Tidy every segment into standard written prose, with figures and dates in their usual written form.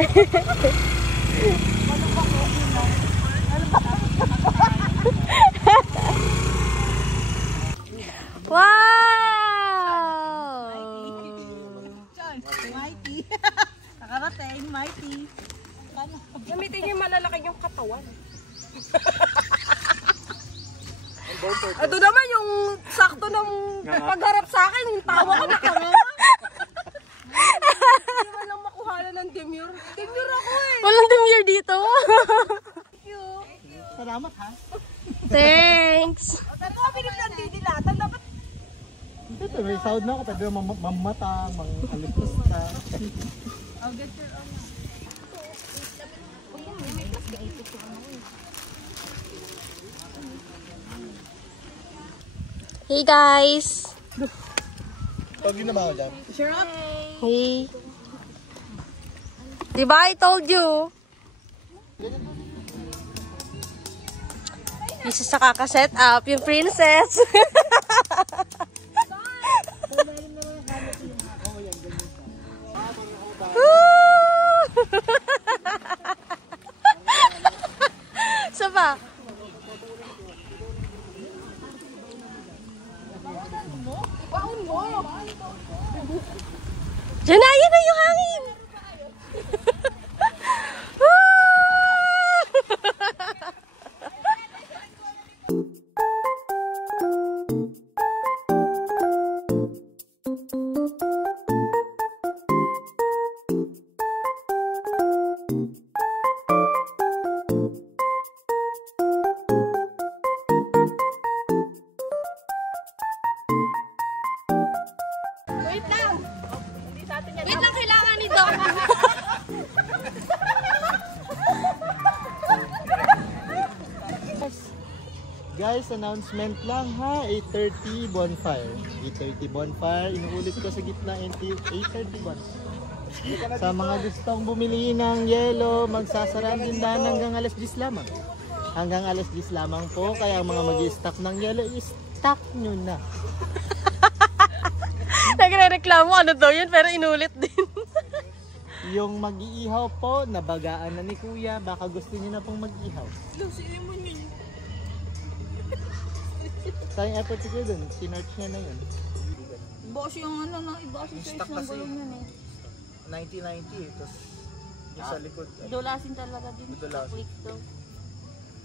Wow! Mighty. Nakarating, mighty. Gamitin niyo malalaki yung katawan. Ito naman yung sakto ng pagharap sa akin, yung tawa ko nakanga. Hindi naman lang makuhala ng demure. Demure ako eh. Walang demure dito. Thank you. Salamat ha. Thanks. Pero ako piniplan didilatan. Dapat Ito, may sound na ako. Pwede mamata, mangalipos ka. I'll get your own. Hey guys. Pag yun na ba ako dyan? Sure up. Hey. Diba I told you? Isa sa kaka-set up yung princess. Saba? Diyan na, yan na yung hangin. Wait lang, kailangan ni Doc. Guys, announcement lang ha. 8:30 bonfire. 8:30 bonfire. Inuulit ko sa gitna. 8:30 bonfire. Sa mga gustong bumili ng yelo, magsasara ang tindahan hanggang alas 10 lamang. Hanggang alas 10 lamang po. Kaya ang mga mag-i-stock ng yelo, i-stock nyo na. Nagre-reklamo ano daw yun pero inulit din. Yung mag-iihaw po, nabagaan na ni Kuya. Baka gusto niyo na pong mag-ihaw. Sayang effort siguro dun. Sinarch niya na yun. Boss yung ano na, iba si size ng balon yun eh. 90-90 tapos yung sa likod. Dulasin talaga din. Dulasin. Quick daw.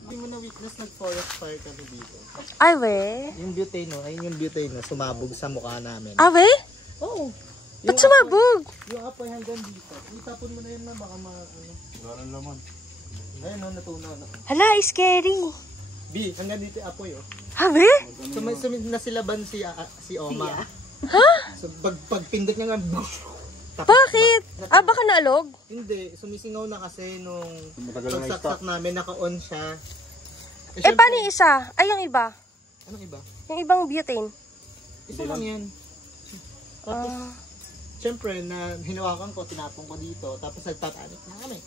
Hindi mo na witness nag-forest fire kami dito. Ay, we? Yung butane, no? Ayun yung butane, no? Sumabog sa mukha namin. Ah, we? Oo. Ba't sumabog? Yung apoy hanggang dito. Itapon mo na yun na baka ano. Wala nang laman. Ayun, no? Natunaw na. Hala, scary. B, hanggang dito yung apoy, oh. Ha, we? Sumid na silaban si Oma. Ha? So, pagpindot niya nga, Bakit? Ah, baka naalog? Hindi, sumisingaw na kasi nung pagsaksak namin, naka-on siya. Eh, paano yung isa? Ay, yung iba? Anong iba? Yung ibang butane? Isa lang yan. Tapos, syempre, na hinawakan ko, tinapong ko dito, tapos nagtatanik na kami.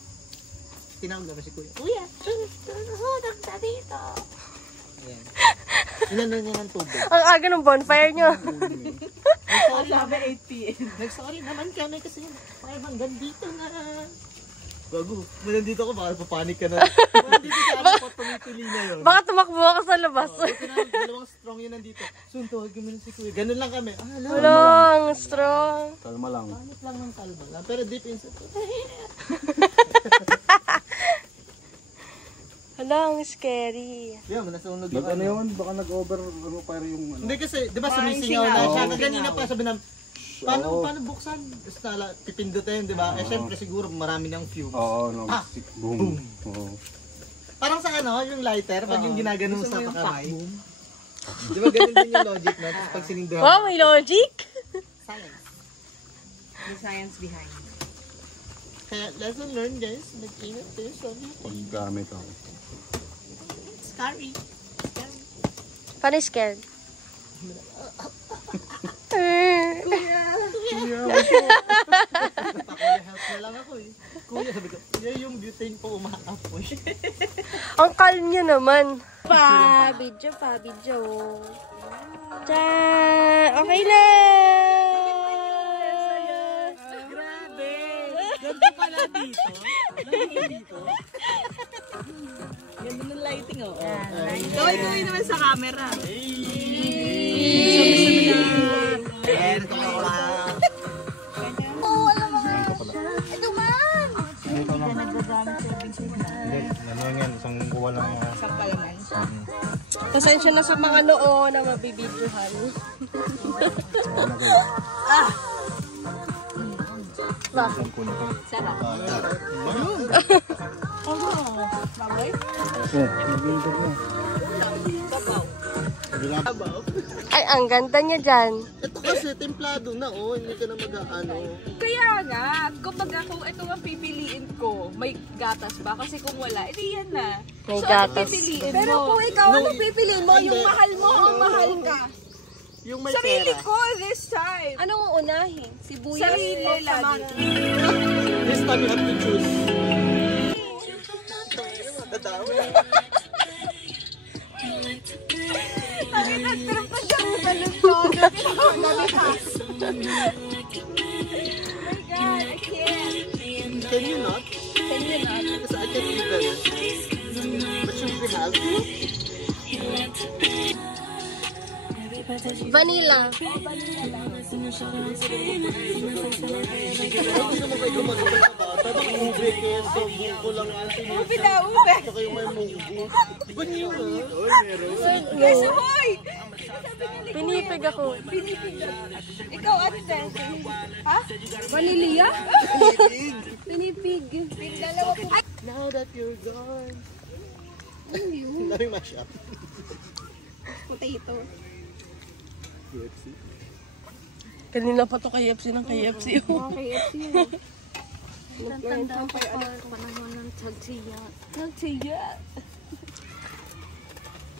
Tinawag naman si Kuya. Kuya, sunog na dito. Ayan. Inanon niya ng tubig. Ang aga ng bonfire nyo. Sabi 8 p.m. Nag-sorry naman kami kasi parang hanggang dito na. Gago, nandito ko, baka papanik ka na. Nandito sa ano po, tumituloy na yun. Baka tumakbo ako sa labas. Dalawang strong yun nandito. Soon, tawagin mo na si Kuya. Ganun lang kami. Walang strong. Kalma lang. Panik lang ng kalma lang. Pero deep inside. Hala, ang scary. Yan, nasunog yung ano yun? Baka nag-over fire yung ano. Hindi kasi, di ba sumisingaw na siya? Kanina pa sabi na, paano buksan? Basta pipindutin, di ba? Eh syempre siguro marami ng fumes. Oo, no. Boom. Oo. Parang sa ano, yung lighter, pag yung ginagano sa pakamay. Di ba ganun din yung logic na? Pag sinindihan. Wow, may logic. Science. The science behind. Kaya lesson learned guys, mag-ingat kayo sa Paggamit ako. Scary. Paano scared? Kuya, help na lang ako eh. Kuya, sabi ko, kuya yung butane po umaapoy. Ang calm nyo naman. Video. Tiyaan! Okay na! Grabe! Ganito pala dito. Ganda ng lighting, oh. Kaway-kaway naman sa camera. Ito man! Nangyayang isang buwan lang yan. Isang palaman. Pasensya na sa mga noo na mabibidyohan. Isang kuno ko. Sarap. Baboy? Sabaw. Ay, ang ganda niya dyan. Ito kasi templado na, oh. Hindi ka na mag-ano. Kaya nga, kapag kung ito ang pipiliin ko, may gatas ba? Kasi kung wala, edi yan na. May so, gatas. pipiliin Pero mo? kung ikaw, ano pipiliin mo? Yung Hindi. mahal mo o mahal ka? Yung may Sarili pera. ko this time. Anong uunahin? Sibuyas Sarili o lagi. samara? This time you have to choose. Tatawa. Ang nag-trip ko dyan. Balon-balon. My God, I can't. Can you not? Can you not? Because I can't even. But should we have to? Vanilla. Hindi naman kayo gumagawa sa bata. Baka ube, keso, buko lang ang Ube na, ube. Saka yung may munggo. Iba niyo nga. Kasi, hoy! Pinipig ako. Ikaw, ano din? Ha? Vanilla? Pinipig. Dalawa po. Now that you're gone. Daming mashup. Potato. KFC. Kanina pa to KFC ng KFC. KFC yun. Tanda ko pa panahon ng tagsiya. Tagsiya.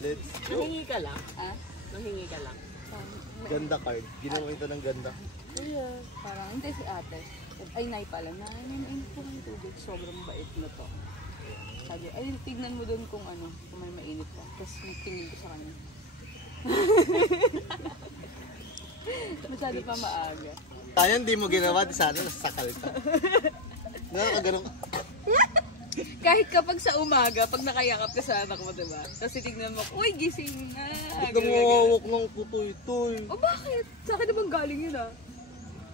Let's go. Nahingi ka lang? Ha? Nahingi ka lang? Ganda card. Ginawa ito ng ganda. Parang hindi si ate. Ay, nay pala. Nainom po ng tubig. Sobrang bait mo to. Sabi, ay, tignan mo doon kung ano, kung may mainit ka. Tapos tingin ko sa kanya. Masyado pa maaga. Tayo hindi mo ginawa, di sana nasakal ka. Nakakaganon ka. Kahit kapag sa umaga, pag nakayakap ka sa anak mo, diba? Tapos titignan mo, uy, gising na. Nangawawak ng putoy-toy. O bakit? Sa akin naman galing yun ah.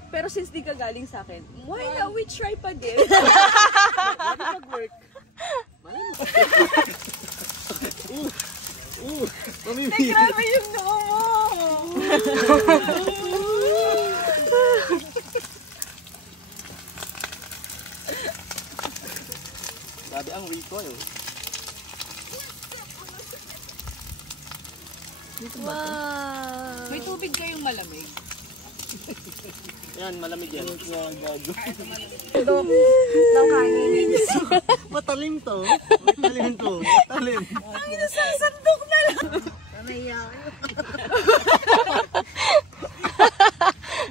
Pero since di ka galing sa akin, why not we try pa din? Mag-work. Mamimili. Grabe yung noo mo! Sabi ang recoil. Wow. May tubig kayong malamig. Yan, malamig yan. Ito, ng kanin. Matalim to. Matalim to. Matalim. Ay, nasasandok na lang!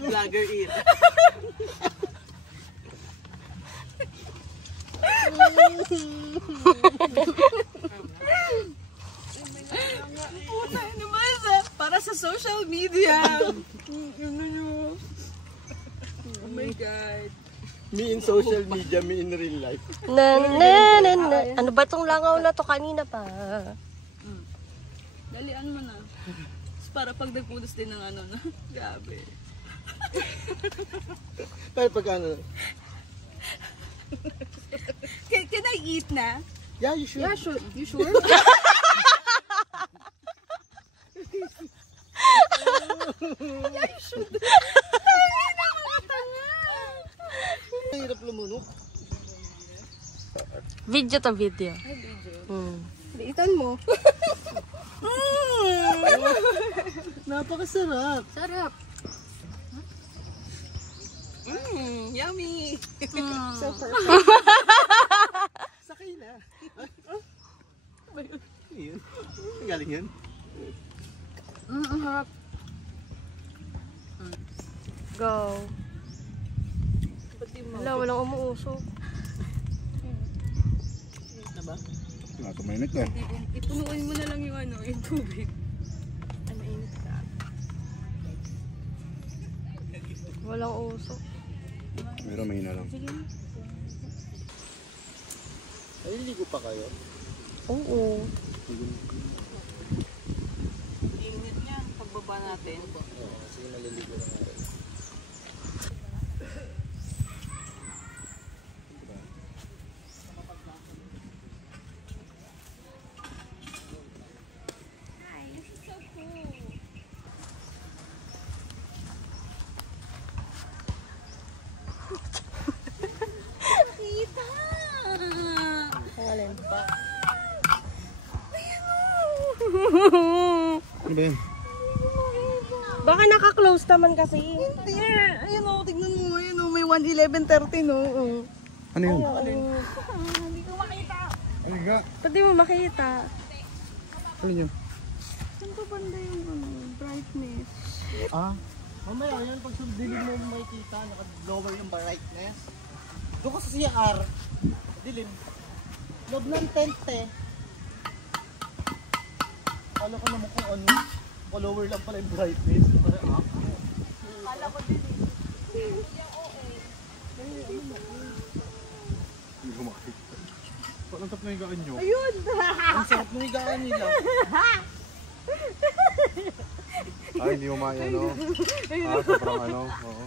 Vlogger eat. Puta, ano ba sa? Para sa social media. Ano nyo? Oh my God. Me in social media, me in real life. Na, na, na, na. Ano ba tong langaw na to kanina pa? Dalian mo na. Para pag nagpunos din ng ano na. Grabe. Pero pag ano, Can I eat na? yeah, you should. Yeah, sure. You sure? Mahirap lumunok. Video to video. Liitan mo. Napakasarap. Sarap. Yummy. So perfect. Sakay na. Yun. Galing yan. Harap. Go. Wala, walang umuusok. Diba? Tumainit na. Ipunuin mo na lang yung ano, yung tubig. Mainit ka. Walang usok. Pero mahina lang. Naliligo pa kayo? Oo. Init niya, pagbaba natin. Oo, sige naliligo na nga rin. Alin? Ano ba yun? Baka naka-close naman kasi. Hindi. Ayun o, tignan mo. Ayun o, may 1:11:30 no. Ano yun? Hindi ko makita. Ano nga? Pwede mo makita. Ano yun? Saan pa banda yung brightness? Ah? Mamaya yan, pag dilim mo makikita, naka-lower yung brightness. Doon ka sa CR, dilim. Loob ng tent eh. Kala ko naman kung ano, lower lang pala yung brightness. Kala ko din eh. Hindi ko makita. Paano tap na higaan nyo? Ayun! Ang sarap ng higaan nila. Ay, hindi mo ano. Sobrang ano. Oo.